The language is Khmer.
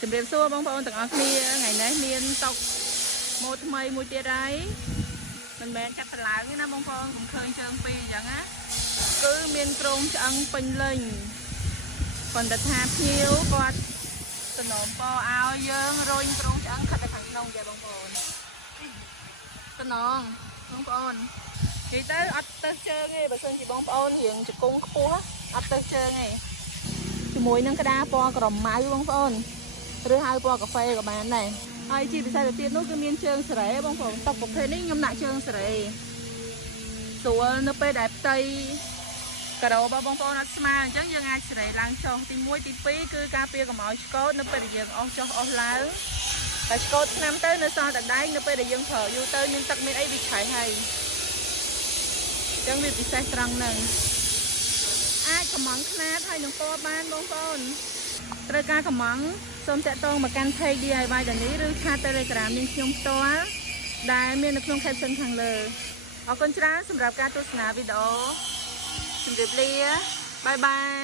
ជំរាបសួរបងប្អូនទាំងអស់គ្នាថ្ងៃនេះមានតុកម៉ូថ្មីមួយទៀតហើយមិនមែនកាត់ឆ្លើងទេណាបងប្អូនខ្ញុំឃើញជើងពីរអញ្ចឹងណាគឺមានក្រងឆ្អឹងពេញលេញប៉ុន្តែថាភ្ញៀវគាត់តំណពឲ្យយើងរុញក្រងឆ្អឹងខិតទៅខាងក្នុងចាបងប្អូនតំណបងប្អូននិយាយទៅអត់ទៅជើងទេបើសិនជាបងប្អូនរៀងជង្គង់ខ្ពស់អត់ទៅជើងទេជាមួយនឹងក្តារពណ៌ក្រម៉ៅបងប្អូនឬហៅពណ៌កាហ្វេក៏បានដែរហើយជាពិសេសទៅទៀតនោះគឺមានជើងសេរីបងប្អូនតុកប្រភេទនេះខ្ញុំដាក់ជើងសេរីស្រួលនៅពេលដែលផ្ទៃការ៉ូរបស់បងប្អូនអត់ស្មើអញ្ចឹងយើងអាចសេរីឡើងចុះទី1ទី2គឺការពារកុំឲ្យឆ្កូតនៅពេលដែលយើងអស់ចុះអស់ឡើងតែឆ្កូតឆ្នាំទៅនៅសល់តែដែកនៅពេលដែលយើងប្រើយូរទៅមានទឹកមានអីវាឆៃហើយអញ្ចឹងវាពិសេសត្រង់ហ្នឹងអាចកំងខ្នាតហើយនឹងពណ៌បានបងប្អូនត្រូវការកំងសូមតាក់ទងមកកាន់ page DIY ដានីឬឆាត Telegram នាងខ្ញុំផ្ទាល់ដែលមាននៅក្នុង caption ខាងលើអរគុណច្រើនសម្រាប់ការទស្សនាវីដេអូជម្រាបលាបាយបាយ